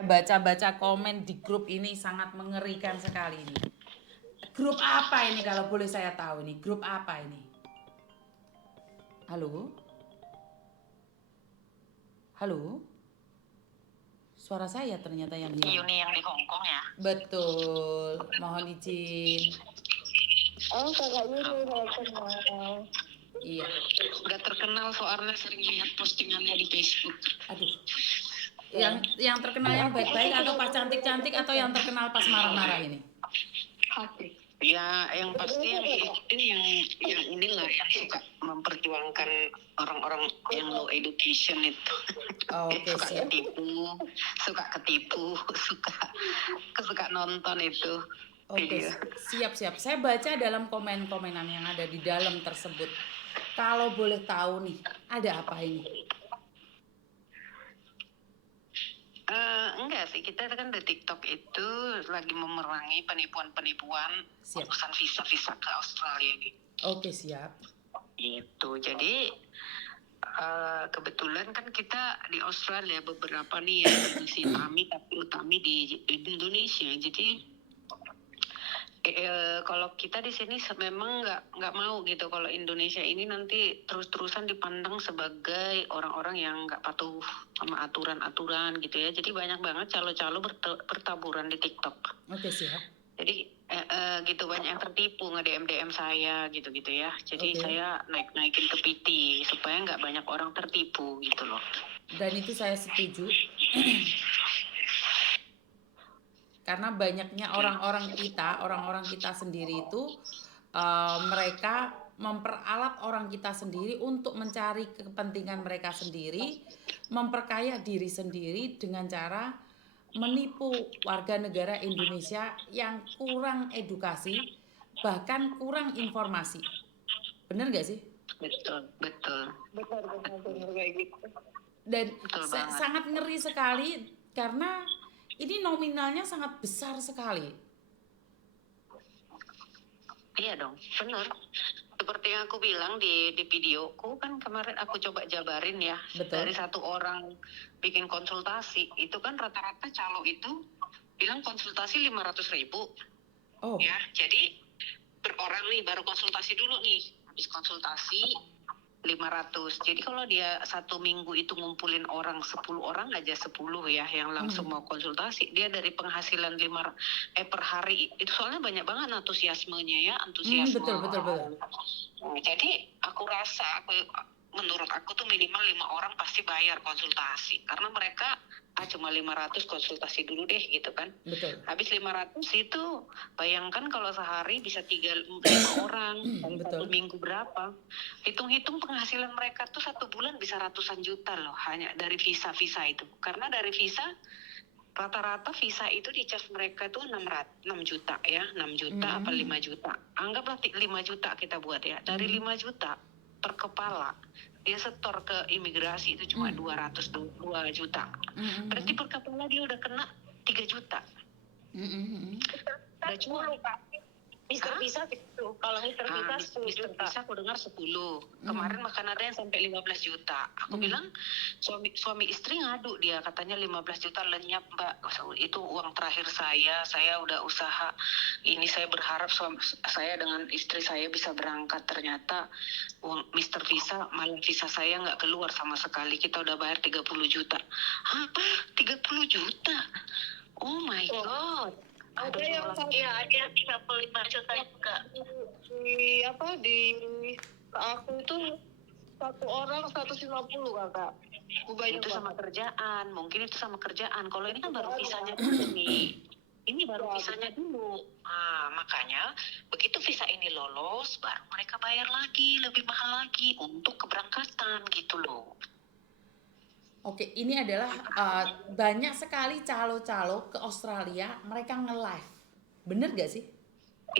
Baca-baca komen di grup ini sangat mengerikan sekali ini. Grup apa ini kalau boleh saya tahu nih? Grup apa ini? Halo? Halo? Suara saya ternyata yang hilang. Yuni yang di Hong Kong ya? Betul. Mohon izin. Oh, kakak Yuni kenal. Iya. Gak terkenal soalnya sering lihat postingannya di Facebook. Aduh. Yang terkenal yang baik-baik atau pas cantik-cantik atau yang terkenal pas marah-marah ini? Ya, yang pasti yang itu yang inilah yang suka memperjuangkan orang-orang yang low education itu. Oke, suka siap. ketipu, suka nonton itu Oke, video. siap. Saya baca dalam komen-komenan yang ada di dalam tersebut. Kalau boleh tahu nih, ada apa ini? Enggak sih, kita kan di TikTok itu lagi memerangi penipuan-penipuan Siap. urusan visa ke Australia gitu. Oke, siap. Itu jadi kebetulan kan kita di Australia beberapa nih ya si Tami tapi Utami di Indonesia. Jadi kalau kita di sini memang nggak mau gitu kalau Indonesia ini nanti terus-terusan dipandang sebagai orang-orang yang nggak patuh sama aturan-aturan gitu ya. Jadi banyak banget calo-calo bertaburan di TikTok. Oke, siap. Jadi gitu banyak yang tertipu nge-DM saya gitu ya. Jadi Oke. saya naikin ke PT supaya nggak banyak orang tertipu gitu loh. Dan itu saya setuju. Karena banyaknya orang-orang kita sendiri itu mereka memperalat orang kita sendiri untuk mencari kepentingan mereka sendiri, memperkaya diri sendiri dengan cara menipu warga negara Indonesia yang kurang edukasi, bahkan kurang informasi. Bener gak sih? Betul. Benar kayak gitu. Dan Banget. sangat ngeri sekali karena ini nominalnya sangat besar sekali. Iya dong, benar. Seperti yang aku bilang di videoku kan kemarin aku coba jabarin ya. Betul. Dari satu orang bikin konsultasi itu kan rata-rata calo itu bilang konsultasi 500.000. Oh. Ya, jadi per orang nih baru konsultasi dulu nih. Habis konsultasi 500. Jadi kalau dia satu minggu itu ngumpulin orang 10 orang aja 10 ya yang langsung mau konsultasi, dia dari penghasilan per hari itu soalnya banyak banget antusiasmenya. Betul. Jadi aku rasa menurut aku tuh minimal 5 orang pasti bayar konsultasi karena mereka cuma 500 konsultasi dulu deh gitu kan. Betul. Habis 500 itu bayangkan kalau sehari bisa 5 orang dari Betul. 1 minggu berapa. Hitung-hitung penghasilan mereka tuh 1 bulan bisa ratusan juta loh hanya dari visa itu. Karena dari visa rata-rata visa itu dicas mereka tuh 6 juta ya, 6 juta apa 5 juta. Anggaplah 5 juta kita buat ya. Dari 5 juta per kepala dia setor ke imigrasi itu cuma 202 juta. Berarti per kepala dia udah kena 3 juta. Udah cuma Mister Visa gitu. Kalau Mister Visa 10 juta. Visa aku dengar 10. Kemarin makan ada yang sampai 15 juta. Aku bilang suami istri ngadu dia katanya 15 juta lenyap Mbak. Itu uang terakhir saya udah usaha. Ini saya berharap saya dengan istri saya bisa berangkat. Ternyata uang Mister Visa malah visa saya nggak keluar sama sekali. Kita udah bayar 30 juta. Apa? 30 juta? Oh my God. Ada yang ada 35 juta juga. Di aku itu satu orang 150 kakak. Itu sama kerjaan, mungkin itu sama kerjaan. Kalau ini kan baru visanya dulu nih. Ini baru visanya dulu. Makanya begitu visa ini lolos, baru mereka bayar lagi, lebih mahal lagi untuk keberangkatan gitu loh. Oke, ini adalah banyak sekali calo-calo ke Australia, mereka nge-live. Bener gak sih?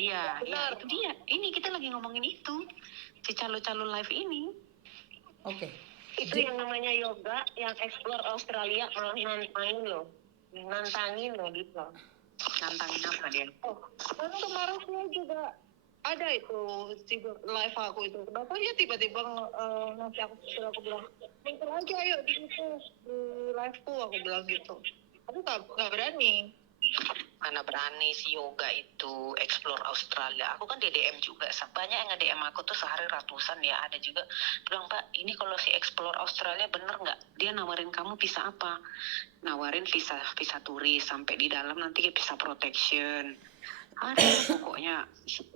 Iya, itu dia. Ini kita lagi ngomongin itu. Si calo-calo live ini. Oke. Itu yang namanya yoga, yang explore Australia, nantangin loh gitu. Nantangin apa dia? Kan kemarin saya juga ada itu live aku itu. Kenapa ya tiba-tiba nanti aku bilang, nonton aja ayo di live ku aku bilang gitu. Aku nggak berani. Mana berani si Yoga itu explore Australia. Aku kan di DM juga. Banyak yang nge-DM aku tuh sehari ratusan ya. Ada juga bilang, Mbak, ini kalau si explore Australia bener nggak? Dia nawarin kamu visa apa? Nawarin visa turis. Sampai di dalam nanti visa protection. Ada pokoknya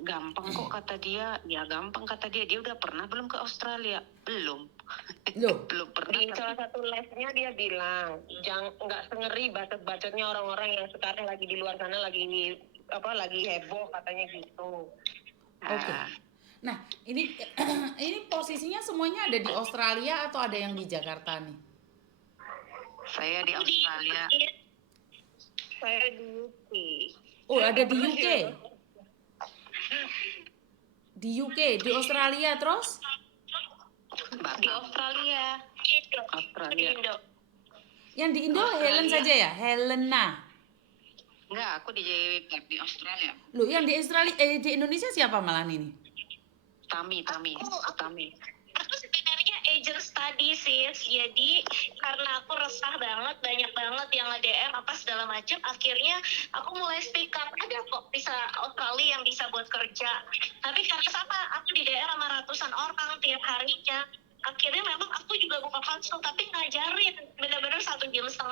gampang kok kata dia. Ya gampang kata dia. Dia udah pernah belum ke Australia? Belum. Loh, Belum pernah. Di salah satu live-nya dia bilang, jangan nggak sengeri bacot-bacotnya orang-orang yang sekarang lagi di luar sana lagi heboh katanya gitu. oke. Ah, Nah, ini ini posisinya semuanya ada di Australia atau ada yang di Jakarta nih? saya di Australia. Saya di UK. Oh, Saya ada nggak di pernah UK. sih. Di UK, di Australia terus? Di Batam, Australia. Di Australia. Indo. Yang di Indo Australia. Helen saja ya, Helena. Enggak, aku di Australia. Loh, yang di Australia di Indonesia siapa malah ini? Tami. Aku sebenarnya agent study sis, jadi karena aku resah banget, banyak banget yang nge-DM apa segala macam, akhirnya aku mulai speak up, ada kok bisa Australia yang bisa buat kerja, tapi karena sama aku di daerah sama ratusan orang tiap harinya, akhirnya memang aku juga buka konsul tapi ngajarin bener-bener 1,5 jam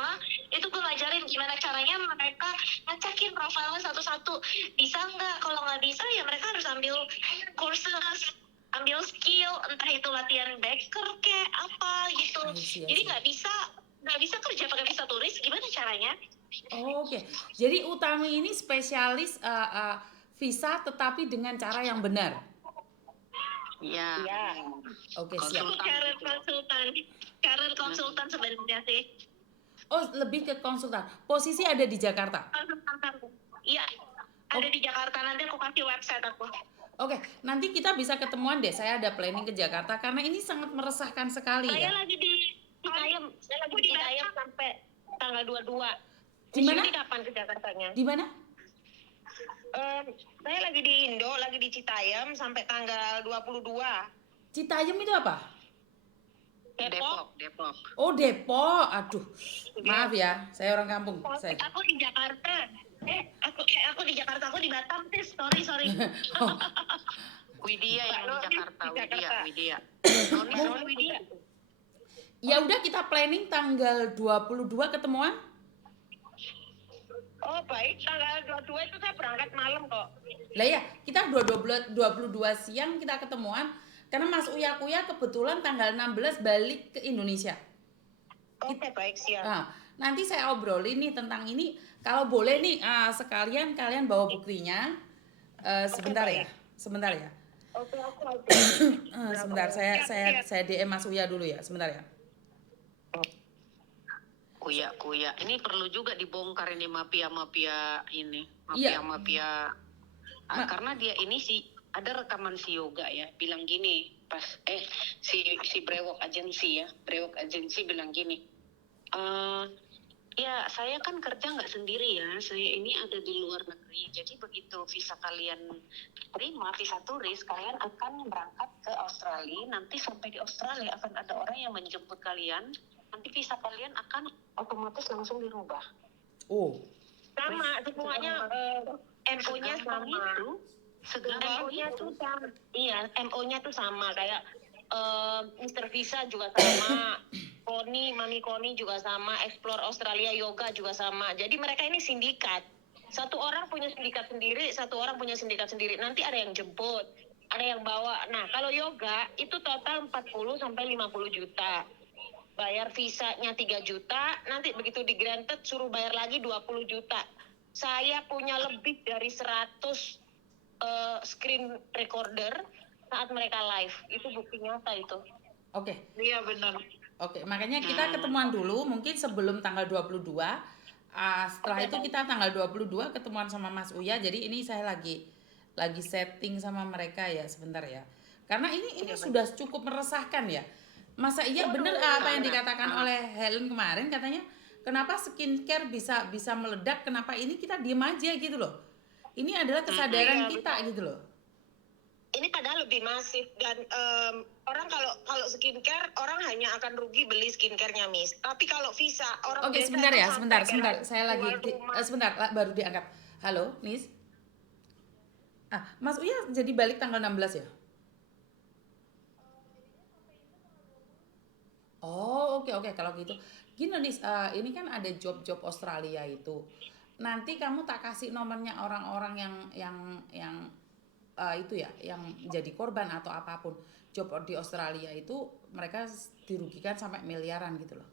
itu gue ngajarin gimana caranya mereka ngecekin profilnya satu-satu, bisa nggak, kalau nggak bisa ya mereka harus ambil kursus, ambil skill, entah itu latihan backer kayak apa gitu. I see. Jadi nggak bisa kerja pakai visa turis, gimana caranya? Oke. Jadi Utami ini spesialis visa tetapi dengan cara yang benar. Iya. Iya. Oke, Aku siap. karir konsultan sebenarnya sih. Oh, lebih ke konsultan. Posisi ada di Jakarta. Konsultan. Iya. Ada di Jakarta, nanti aku kasih website aku. Oke, nanti kita bisa ketemuan deh. Saya ada planning ke Jakarta karena ini sangat meresahkan sekali Saya ya. lagi di Citayam, sampai tanggal 22. Di mana? Ini kapan ke Jakartanya? Di mana? Saya lagi di Indo, lagi di Citayam sampai tanggal 22. Citayam itu apa? Depok. Oh, Depok. Aduh, maaf ya, saya orang kampung. Saya. Aku di Jakarta. Aku di Jakarta, aku di Batam sih. Sorry. Oh, Widya yang di Jakarta. Widya. Widya. ya udah kita planning tanggal 22 ketemuan. Oh baik, tanggal 22 itu saya berangkat malam kok. Lah ya, kita 22 siang kita ketemuan karena Mas Uya Kuya kebetulan tanggal 16 balik ke Indonesia. Oke, baik, siap. Nah, nanti saya obrolin nih tentang ini. Kalau boleh nih sekalian kalian bawa buktinya. Sebentar ya. Sebentar ya. Oke. Sebentar saya DM Mas Uya dulu ya. Sebentar ya. Kuya. Ini perlu juga dibongkar ini mafia ini. Iya. Mafia. Karena dia ini ada rekaman si Yoga ya, bilang gini pas si Brewok Agency bilang gini, ya saya kan kerja nggak sendiri ya, saya ini ada di luar negeri, jadi begitu visa kalian terima, visa turis, kalian akan berangkat ke Australia, nanti sampai di Australia akan ada orang yang menjemput kalian, nanti visa kalian akan otomatis langsung dirubah. Oh. Sama, semuanya MO-nya sama. MO-nya tuh sama. Iya, MO-nya tuh sama kayak Mr. Visa juga sama, Mami Koni juga sama, Explore Australia Yoga juga sama. Jadi mereka ini sindikat. Satu orang punya sindikat sendiri, Nanti ada yang jemput, ada yang bawa. Nah, kalau yoga itu total 40 sampai 50 juta. Bayar visanya 3 juta, nanti begitu di granted suruh bayar lagi 20 juta. Saya punya lebih dari 100 screen recorder saat mereka live, itu bukti nyata itu. Oke. Iya benar. Oke, makanya kita ketemuan dulu mungkin sebelum tanggal 22. Setelah itu kita tanggal 22 ketemuan sama Mas Uya. Jadi ini saya lagi setting sama mereka ya sebentar ya. Karena ini sudah cukup meresahkan ya. Masa iya benar apa yang dikatakan oleh Helen kemarin, katanya kenapa skincare bisa meledak, kenapa ini kita diem aja gitu loh. Ini adalah kesadaran kita gitu loh. Ini padahal lebih masif dan orang kalau skincare orang hanya akan rugi beli skincare-nya Miss. Tapi kalau visa orang Oke, desa sebentar itu ya, sampai sebentar. kayak Saya lagi jual rumah. sebentar, baru diangkat. Halo, Nis. Mas Uya jadi balik tanggal 16 ya? Oh, oke kalau gitu. Gini Nis, ini kan ada job-job Australia itu. Nanti kamu tak kasih nomornya orang-orang yang itu ya, yang jadi korban atau apapun. Job di Australia itu mereka dirugikan sampai miliaran gitu loh.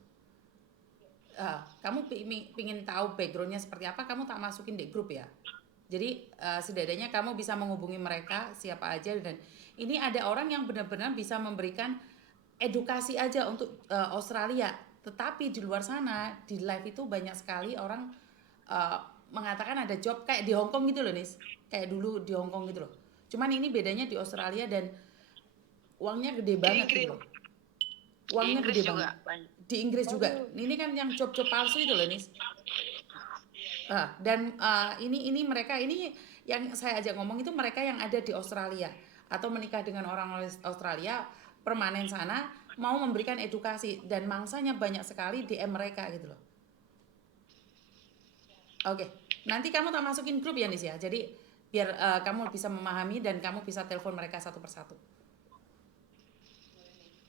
Kamu pingin tahu backgroundnya seperti apa, kamu tak masukin di grup ya. Jadi setidaknya kamu bisa menghubungi mereka siapa aja, dan ini ada orang yang benar-benar bisa memberikan edukasi aja untuk Australia. Tetapi di luar sana di live itu banyak sekali orang uh, mengatakan ada job kayak di Hong Kong gitu loh Nis, kayak dulu di Hong Kong gitu loh. Cuman ini bedanya di Australia dan uangnya gede Di banget Inggris. gitu loh. Di Uangnya Inggris gede juga banget. banyak. Di Inggris juga. Ini kan yang job-job palsu itu loh Nis. Dan ini mereka ini yang saya ajak ngomong itu mereka yang ada di Australia atau menikah dengan orang Australia permanen sana, mau memberikan edukasi, dan mangsanya banyak sekali DM mereka gitu loh. Oke, nanti kamu tak masukin grup ya Nis ya. Jadi biar kamu bisa memahami dan kamu bisa telepon mereka satu persatu.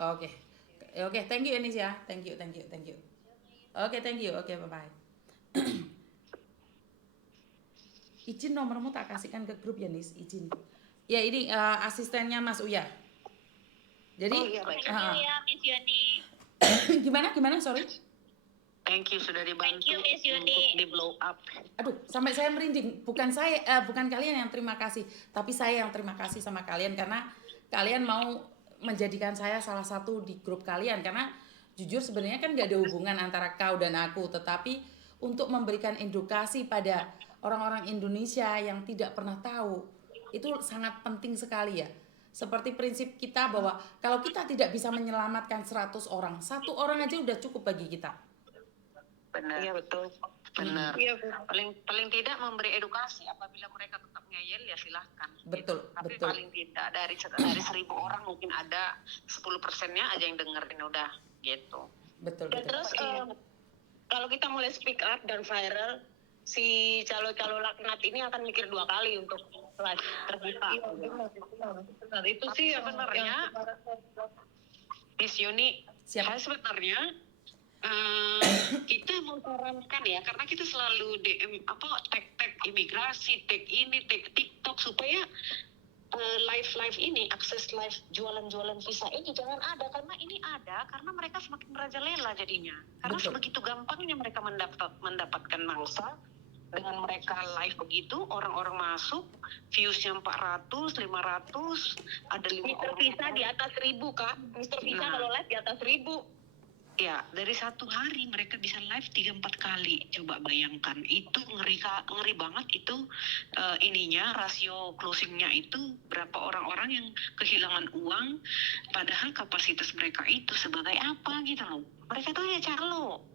Oke. Oke, thank you Nis ya. Thank you. Oke, thank you. Oke, bye-bye. Izin nomormu tak kasihkan ke grup ya Nis, izin. Ya ini asistennya Mas Uya. Jadi iya, baik. Thank you ya Miss Yoni. gimana sorry? Thank you sudah dibantu Thank you, Miss Yuni. untuk di blow up. Aduh, sampai saya merinding. Bukan kalian yang terima kasih, tapi saya yang terima kasih sama kalian karena kalian mau menjadikan saya salah satu di grup kalian. Karena jujur sebenarnya kan gak ada hubungan antara kau dan aku, tetapi untuk memberikan edukasi pada orang-orang Indonesia yang tidak pernah tahu, itu sangat penting sekali ya. Seperti prinsip kita bahwa kalau kita tidak bisa menyelamatkan 100 orang, satu orang aja udah cukup bagi kita. Benar. Iya betul. Benar. Iya, Paling tidak memberi edukasi. Apabila mereka tetap ngeyel ya silahkan. Betul, gitu. Tapi betul. paling tidak dari 1.000 orang mungkin ada 10%-nya aja yang dengerin udah gitu. Betul. Dan terus kalau kita mulai speak up dan viral, si calo-calo laknat ini akan mikir 2 kali untuk terbuka. Benar. Itu sih sebenarnya Miss Yuni, saya sebenarnya kita mau sarankan ya, karena kita selalu DM tag imigrasi, tag ini, tag TikTok supaya live ini, akses live jualan visa ini jangan ada, karena ini ada karena mereka semakin merajalela jadinya. Karena sebegitu gampangnya mereka mendapatkan mangsa. Dengan mereka live begitu, orang-orang masuk, viewsnya 400, 500, ada 5 Mr. Visa di atas 1.000 Kak. Mr. Visa kalau live di atas 1.000. Ya, dari satu hari mereka bisa live 3-4 kali. Coba bayangkan, itu ngeri banget itu rasio closingnya itu berapa orang-orang yang kehilangan uang, padahal kapasitas mereka itu sebagai apa gitu loh. Mereka tuh ya calo,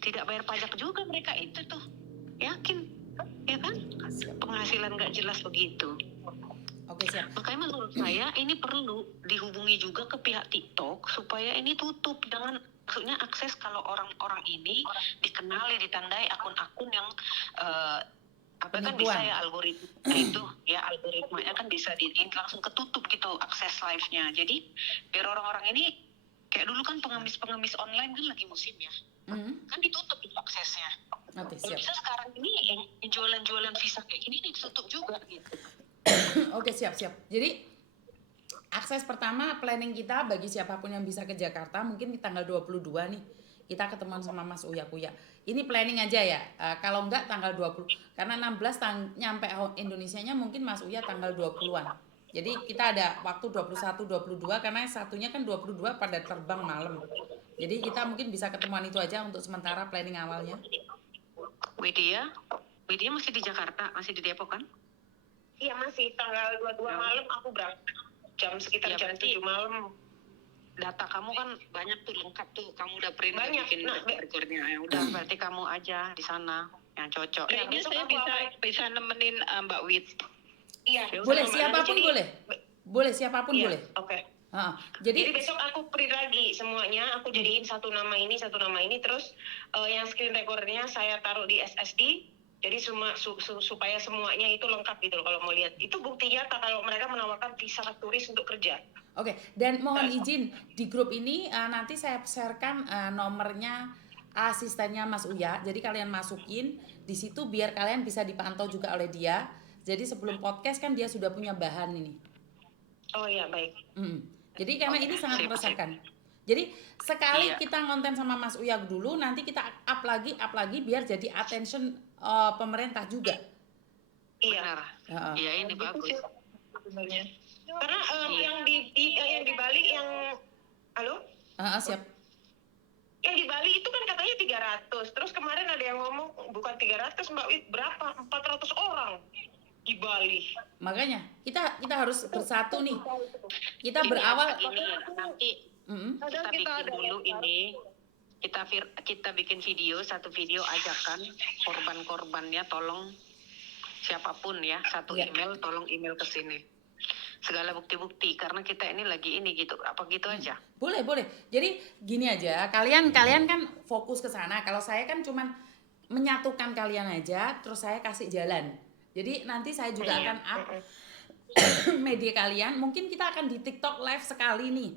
tidak bayar pajak juga mereka itu tuh. Yakin, ya kan? Penghasilan gak jelas begitu. Oke, siap. Makanya menurut saya ini perlu dihubungi juga ke pihak TikTok supaya ini tutup. Jangan, maksudnya akses kalau orang-orang ini dikenali, ditandai akun-akun yang kan bisa ya algoritma itu ya, algoritmanya kan bisa langsung ketutup gitu akses live-nya. Jadi biar orang-orang ini kayak dulu kan pengemis online kan lagi musim ya, kan ditutup itu aksesnya. Oke, siap. Bisa sekarang ini yang jualan visa kayak gini ditutup juga gitu. Oke, siap. Jadi akses pertama planning kita bagi siapapun yang bisa ke Jakarta mungkin di tanggal 22 nih. Kita ketemuan sama Mas Uya. Ini planning aja ya. Kalau enggak tanggal 20. Karena 16 nyampe Indonesianya mungkin Mas Uya tanggal 20-an. Jadi kita ada waktu 21, 22 karena satunya kan 22 pada terbang malam. Jadi kita mungkin bisa ketemuan itu aja untuk sementara planning awalnya. Widya masih di Jakarta, masih di Depok kan? Iya masih, tanggal 22 malam aku berangkat. Sekitar jam 7 malam. Data kamu kan banyak tuh, lengkap tuh. Kamu udah print bikin recordnya. Ya udah, berarti kamu aja di sana yang cocok. Kayaknya saya bisa nemenin Mbak Wit. Iya. Boleh, siapapun boleh. Boleh, siapapun Iya, boleh. oke. Jadi Jadi besok aku print lagi semuanya, aku jadiin satu nama ini, terus yang screen recordernya saya taruh di SSD, jadi supaya semuanya itu lengkap gitu loh kalau mau lihat. Itu bukti nyata kalau mereka menawarkan visa turis untuk kerja. Oke, dan mohon izin di grup ini nanti saya sharekan nomornya asistennya Mas Uya. Jadi kalian masukin di situ biar kalian bisa dipantau juga oleh dia. Jadi sebelum podcast kan dia sudah punya bahan ini. Oh iya, baik. Jadi karena ini sangat meresahkan. Jadi sekali kita konten sama Mas Uya dulu, nanti kita up lagi biar jadi attention pemerintah juga. Iya. Iya, ini bagus. Karena yang di Bali yang halo? Siap. Yang di Bali itu kan katanya 300. Terus kemarin ada yang ngomong bukan 300 Mbak Wit, berapa? 400 orang di Bali. Makanya kita harus bersatu nih. Kita berawal ini nanti kita bikin dulu ini. Kita bikin satu video ajakan korban-korbannya, tolong siapapun ya, satu email, tolong email ke sini. Segala bukti-bukti karena kita ini lagi ini gitu, apa gitu aja. Boleh. Jadi gini aja, kalian kan fokus ke sana. Kalau saya kan cuman menyatukan kalian aja, terus saya kasih jalan. Jadi nanti saya juga akan up media kalian. Mungkin kita akan di TikTok live sekali nih.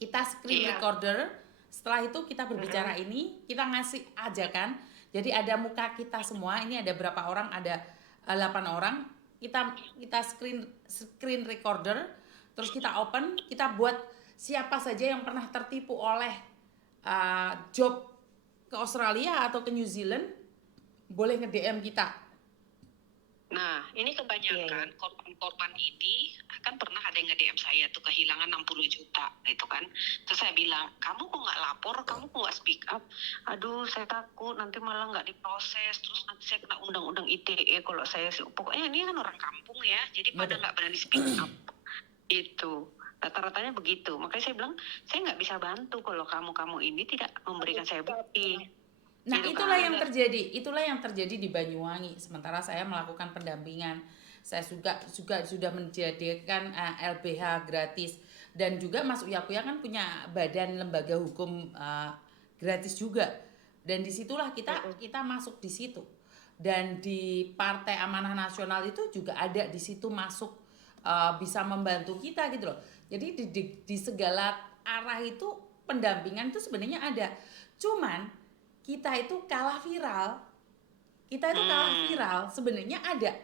Kita screen recorder. Setelah itu kita berbicara ini, kita ngasih ajakan. Jadi ada muka kita semua. Ini ada berapa orang? Ada 8 orang. Kita screen recorder. Terus kita open. Kita buat siapa saja yang pernah tertipu oleh job ke Australia atau ke New Zealand, boleh nge-DM kita. Nah, ini kebanyakan korban-korban ini kan pernah ada yang nge-DM saya tuh kehilangan 60 juta gitu kan. Terus saya bilang, kamu kok nggak lapor, kamu kok nggak speak up? Aduh, saya takut nanti malah nggak diproses, terus nanti saya kena undang-undang ITE kalau saya, pokoknya ini kan orang kampung ya, jadi pada nggak berani speak up. Itu rata-ratanya begitu. Makanya saya bilang, saya nggak bisa bantu kalau kamu ini tidak memberikan saya bukti. Nah, itulah yang terjadi di Banyuwangi. Sementara saya melakukan pendampingan, saya juga sudah menjadikan LBH gratis, dan juga Mas Uya kan punya badan lembaga hukum gratis juga. Dan disitulah kita masuk di situ. Dan di Partai Amanah Nasional itu juga ada di situ masuk bisa membantu kita gitu loh. Jadi di segala arah itu pendampingan itu sebenarnya ada. Cuman kita itu kalah viral. Sebenarnya ada.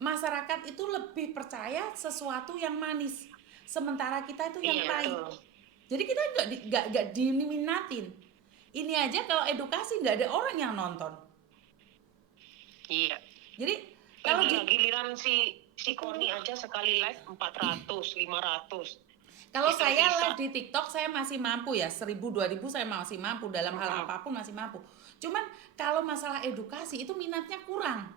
Masyarakat itu lebih percaya sesuatu yang manis, sementara kita itu yang pahit. Jadi kita nggak diminatin. Ini aja kalau edukasi nggak ada orang yang nonton. Iya. Jadi kalau giliran si Koni aja sekali live 400, 500. Kalau saya live di TikTok saya masih mampu ya, 1.000, 2.000 saya masih mampu, dalam hal apapun masih mampu. Cuman kalau masalah edukasi itu minatnya kurang.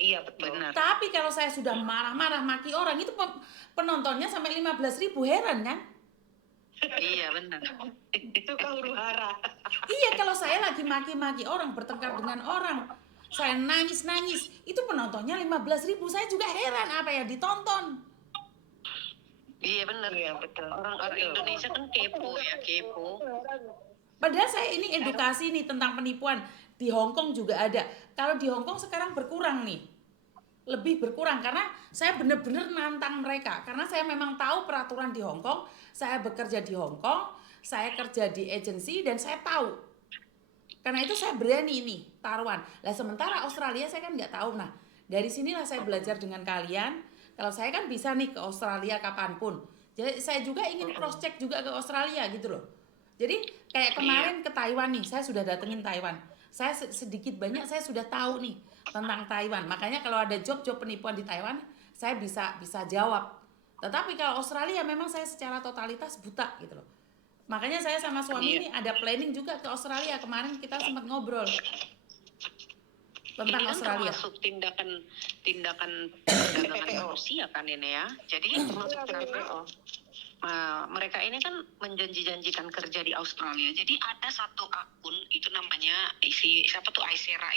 Iya, betul. Benar. Tapi kalau saya sudah marah-marah maki orang, itu penontonnya sampai 15.000, heran kan? Iya, benar. Itu kan huru hara. Iya, kalau saya lagi maki-maki orang, bertengkar dengan orang, saya nangis-nangis, itu penontonnya 15.000, saya juga heran apa ya ditonton. Iya benar. Iya, betul. Orang Indonesia kan kepo. Padahal saya ini edukasi nih tentang penipuan. Di Hong Kong juga ada. Kalau di Hong Kong sekarang berkurang nih. Lebih berkurang karena saya benar-benar nantang mereka. Karena saya memang tahu peraturan di Hong Kong. Saya bekerja di Hong Kong, saya kerja di agensi dan saya tahu. Karena itu saya berani nih taruhan. Lah sementara Australia saya kan nggak tahu. Nah, dari sinilah saya belajar dengan kalian. Kalau saya kan bisa nih ke Australia kapanpun. Jadi saya juga ingin cross check juga ke Australia gitu loh. Jadi kayak kemarin ke Taiwan nih, saya sudah datengin Taiwan. Saya sedikit banyak saya sudah tahu nih tentang Taiwan. Makanya kalau ada job-job penipuan di Taiwan, saya bisa jawab. Tetapi kalau Australia memang saya secara totalitas buta gitu loh. Makanya saya sama suami ini ada planning juga ke Australia. Kemarin kita sempat ngobrol tentang ini kan Australia. Termasuk tindakan perdagangan manusia kan ini ya. Jadi mereka ini kan menjanjikan kerja di Australia. Jadi ada satu akun itu namanya siapa tuh Aisera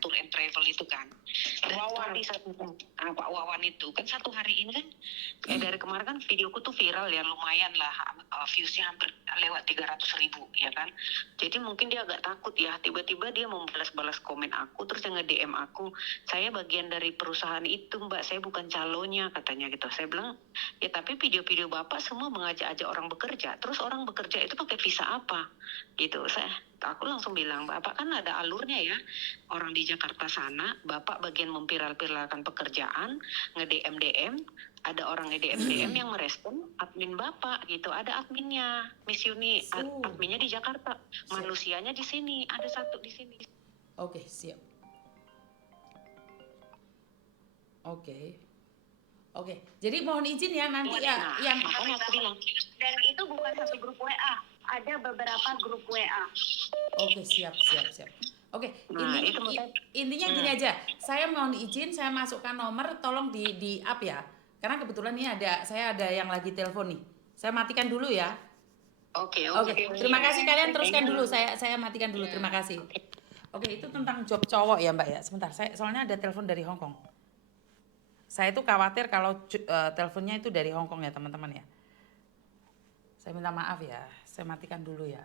Tour and Travel itu kan. Dan Wawan. Pak Wawan itu kan satu hari ini kan dari kemarin kan videoku tuh viral ya, lumayan lah, viewsnya hampir lewat 300.000 ya kan. Jadi mungkin dia agak takut ya, tiba-tiba dia membalas-balas komen aku, terus dia nge-DM aku, saya bagian dari perusahaan itu Mbak, saya bukan calonnya katanya gitu. Saya bilang, ya tapi video-video Bapak semua mengajak-ajak orang bekerja, terus orang bekerja itu pakai visa apa gitu. Aku langsung bilang, Bapak kan ada alurnya ya, orang di Jakarta sana, Bapak bagian memviral-viralkan pekerjaan, nge-DM, ada orang nge-DM yang merespon admin Bapak gitu, ada adminnya, Miss Yuni, adminnya di Jakarta, manusianya di sini, ada satu di sini. Oke, siap. Oke, jadi mohon izin ya nanti ya yang makanya aku bilang. Dan itu bukan satu grup WA, ada beberapa grup WA. Oke, siap. Oke, Nah, intinya gini aja. Saya mohon izin, saya masukkan nomor, tolong di up ya. Karena kebetulan ini saya ada yang lagi telepon nih. Saya matikan dulu ya. Oke. Terima kasih, kalian teruskan dulu. Saya matikan dulu. Terima kasih. Oke, itu tentang job cowok ya, Mbak ya. Sebentar, soalnya ada telepon dari Hong Kong. Saya itu khawatir kalau teleponnya itu dari Hong Kong ya, teman-teman ya. Saya minta maaf ya. Saya matikan dulu ya.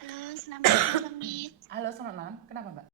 Halo, selamat malam, Miss. Halo, selamat malam. Kenapa, Mbak?